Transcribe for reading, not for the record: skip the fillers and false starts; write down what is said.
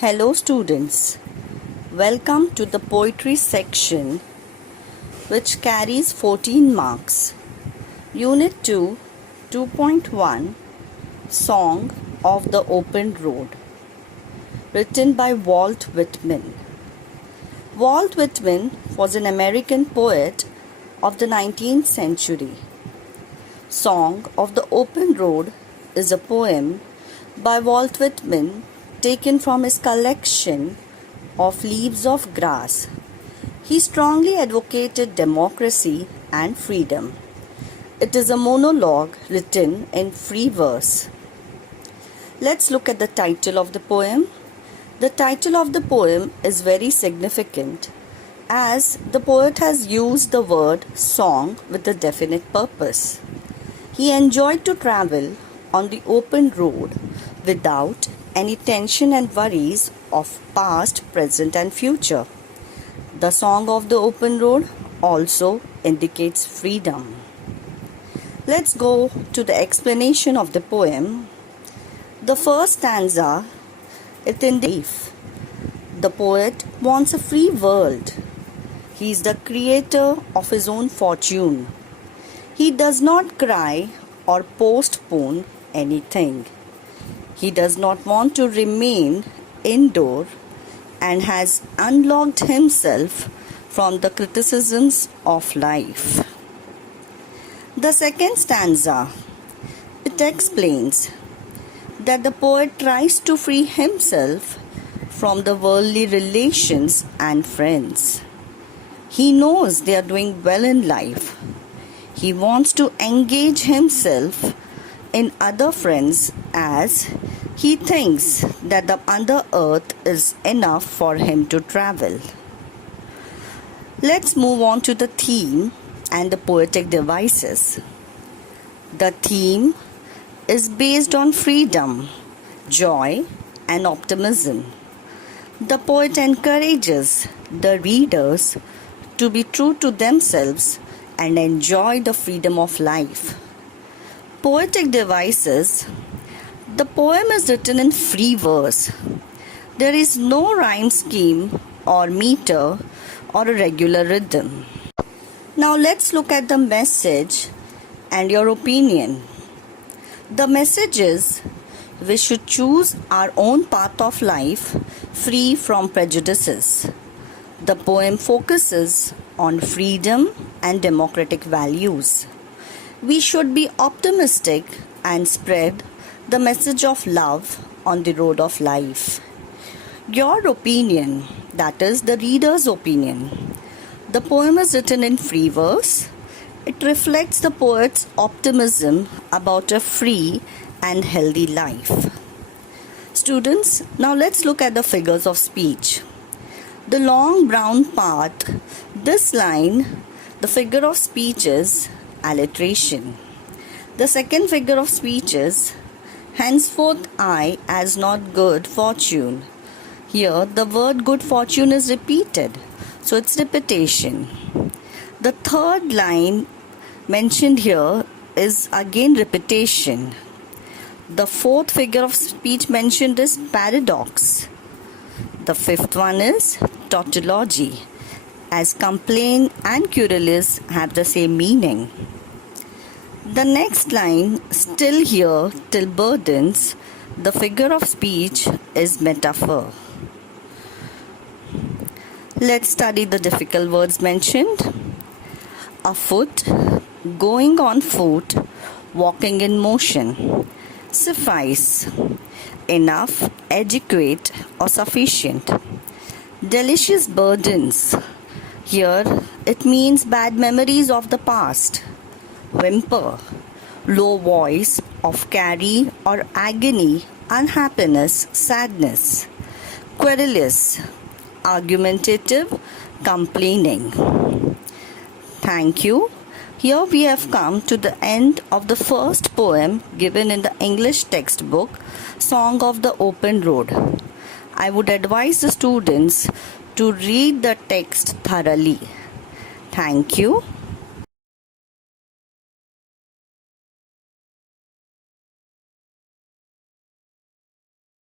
Hello students, welcome to the poetry section which carries 14 marks. Unit 2, 2.1 Song of the Open Road, written by Walt Whitman. Walt Whitman was an American poet of the 19th century. Song of the Open Road is a poem by Walt Whitman taken from his collection of Leaves of Grass. He strongly advocated democracy and freedom. It is a monologue written in free verse. Let's look at the title of the poem. The title of the poem is very significant as the poet has used the word song with a definite purpose. He enjoyed to travel on the open road without any tension and worries of past, present and future. The song of the open road also indicates freedom. Let's go to the explanation of the poem. The first stanza, it indicates the poet wants a free world. He is the creator of his own fortune. He does not cry or postpone anything. He does not want to remain indoor and has unlocked himself from the criticisms of life. The second stanza, it explains that the poet tries to free himself from the worldly relations and friends. He knows they are doing well in life. He wants to engage himself in other friends as he thinks that the under earth is enough for him to travel. Let's move on to the theme and the poetic devices. The theme is based on freedom, joy and optimism. The poet encourages the readers to be true to themselves and enjoy the freedom of life. Poetic devices. The poem is written in free verse. There is no rhyme scheme or meter or a regular rhythm. Now let's look at the message and your opinion. The message is we should choose our own path of life free from prejudices. The poem focuses on freedom and democratic values. We should be optimistic and spread the message of love on the road of life. Your opinion, that is the reader's opinion. The poem is written in free verse. It reflects the poet's optimism about a free and healthy life. Students, now let's look at the figures of speech. The long brown part, this line, the figure of speech is alliteration. The second figure of speech is henceforth I as not good fortune. Here the word good fortune is repeated, so it's repetition. The third line mentioned here is again repetition. The fourth figure of speech mentioned is paradox. The fifth one is tautology, as complain and querulous have the same meaning. The next line, still here till burdens, the figure of speech is metaphor. Let's study the difficult words mentioned. Afoot, going on foot, walking in motion. Suffice, enough, adequate or sufficient. Delicious burdens. Here it means bad memories of the past. Whimper, low voice of carry or agony, unhappiness, sadness. Querulous, argumentative, complaining. Thank you. Here we have come to the end of the first poem given in the English textbook, Song of the Open Road. I would advise the students to read the text thoroughly. Thank you.